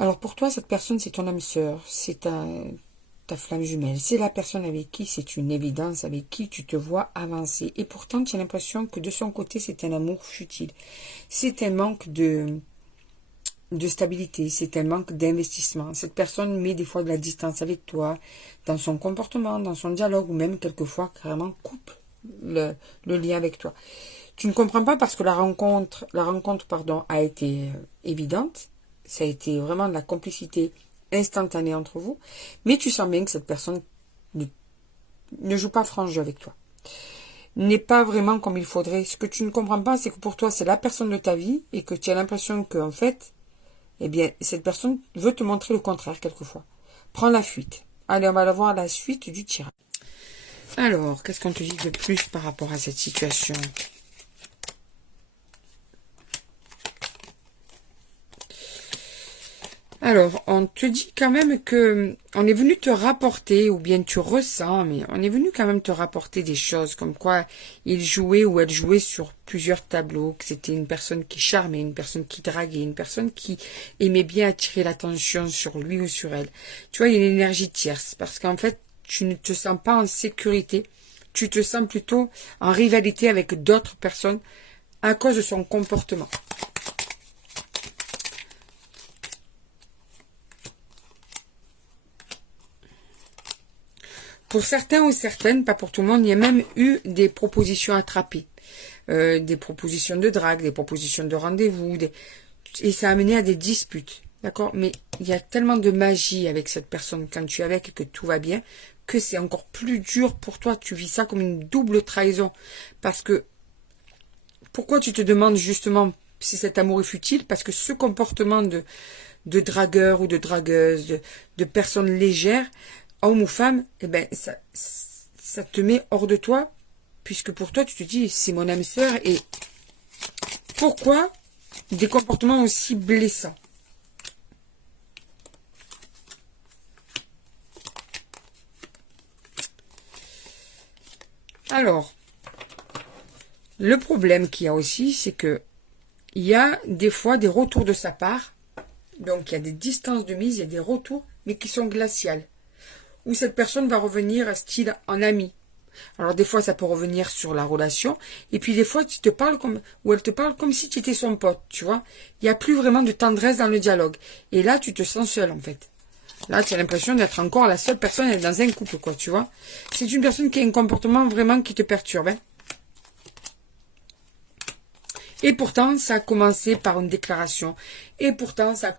Alors pour toi, cette personne, c'est ton âme sœur, c'est ta flamme jumelle. C'est la personne avec qui c'est une évidence, avec qui tu te vois avancer. Et pourtant, tu as l'impression que de son côté, c'est un amour futile. C'est un manque de stabilité, c'est un manque d'investissement. Cette personne met des fois de la distance avec toi, dans son comportement, dans son dialogue, ou même quelquefois carrément coupe le lien avec toi. Tu ne comprends pas parce que la rencontre pardon, a été évidente. Ça a été vraiment de la complicité instantanée entre vous. Mais tu sens bien que cette personne ne joue pas franc jeu avec toi. N'est pas vraiment comme il faudrait. Ce que tu ne comprends pas, c'est que pour toi, c'est la personne de ta vie et que tu as l'impression que, en fait, eh bien, cette personne veut te montrer le contraire quelquefois. Prends la fuite. Allez, on va voir la suite du tirage. Alors, qu'est-ce qu'on te dit de plus par rapport à cette situation ? Alors, on te dit quand même que on est venu te rapporter, ou bien tu ressens, mais on est venu quand même te rapporter des choses, comme quoi il jouait ou elle jouait sur plusieurs tableaux, que c'était une personne qui charmait, une personne qui draguait, une personne qui aimait bien attirer l'attention sur lui ou sur elle. Tu vois, il y a une énergie tierce, parce qu'en fait, tu ne te sens pas en sécurité, tu te sens plutôt en rivalité avec d'autres personnes à cause de son comportement. Pour certains ou certaines, pas pour tout le monde, il y a même eu des propositions attrapées. Des propositions de drague, des propositions de rendez-vous. Et ça a mené à des disputes. D'accord? Mais il y a tellement de magie avec cette personne quand tu es avec et que tout va bien, que c'est encore plus dur pour toi. Tu vis ça comme une double trahison. Parce que, pourquoi tu te demandes justement si cet amour est futile? Parce que ce comportement de dragueur ou de dragueuse, de personne légère, homme ou femme, eh ben, ça te met hors de toi, puisque pour toi, tu te dis, c'est mon âme sœur, et pourquoi des comportements aussi blessants? Alors, le problème qu'il y a aussi, c'est que il y a des fois des retours de sa part, donc il y a des distances de mise, il y a des retours, mais qui sont glaciales, où cette personne va revenir style en ami. Alors des fois ça peut revenir sur la relation, et puis des fois tu te parles comme, ou elle te parle comme si tu étais son pote, tu vois. Il n'y a plus vraiment de tendresse dans le dialogue. Et là tu te sens seul en fait. Là tu as l'impression d'être encore la seule personne dans un couple, quoi, tu vois. C'est une personne qui a un comportement vraiment qui te perturbe. Hein. Et pourtant ça a commencé par une déclaration. Et pourtant ça a